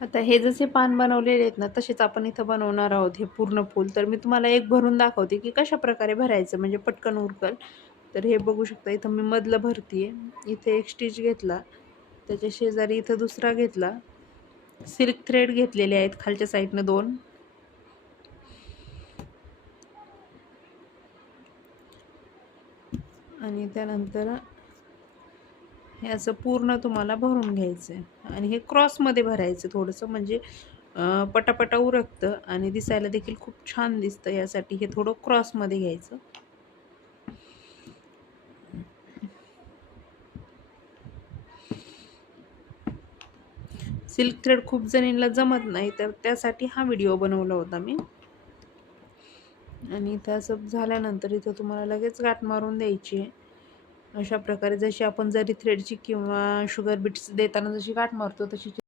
आता हे जसे पान बनवलेले आहेत ना, तसेच आपण इथं बनवणार आहोत हे पूर्ण फूल. तर मी तुम्हाला एक भरून दाखवते, की कशाप्रकारे भरायचं म्हणजे पटकन उरकल. तर हे बघू शकता इथं मी मधलं भरतीये. इथे एक स्टिच घेतला. त्याच्या शेजारी इथं दुसरा घेतला. सिल्क थ्रेड घेतलेले आहेत खालच्या साईडनं 2 आणि त्यानंतर हे असं पूर्ण तुम्हाला भरून घ्यायचं आहे आणि हे क्रॉसमध्ये भरायचं थोडंसं म्हणजे पटापटा उरकतं आणि दिसायला देखील खूप छान दिसतं. यासाठी हे थोडं क्रॉसमध्ये घ्यायचं. सिल्क थ्रेड खूप जणींना जमत नाही, तर त्यासाठी हा व्हिडिओ बनवला होता मी. आणि इथं असं झाल्यानंतर इथं तुम्हाला लगेच गाठ मारून द्यायची आहे. अशा प्रकारे जशी आपण जरी थ्रेडची किंवा शुगर बीट्स देताना जशी गाठ मारतो तशी